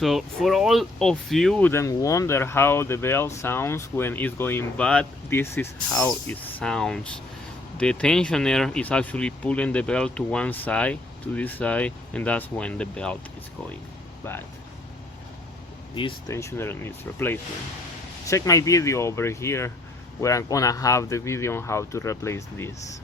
So for all of you that wonder how the belt sounds when it's going bad, this is how it sounds. The tensioner is actually pulling the belt to one side, to this side, and that's when the belt is going bad. This tensioner needs replacement. Check my video over here where I'm gonna have the video on how to replace this.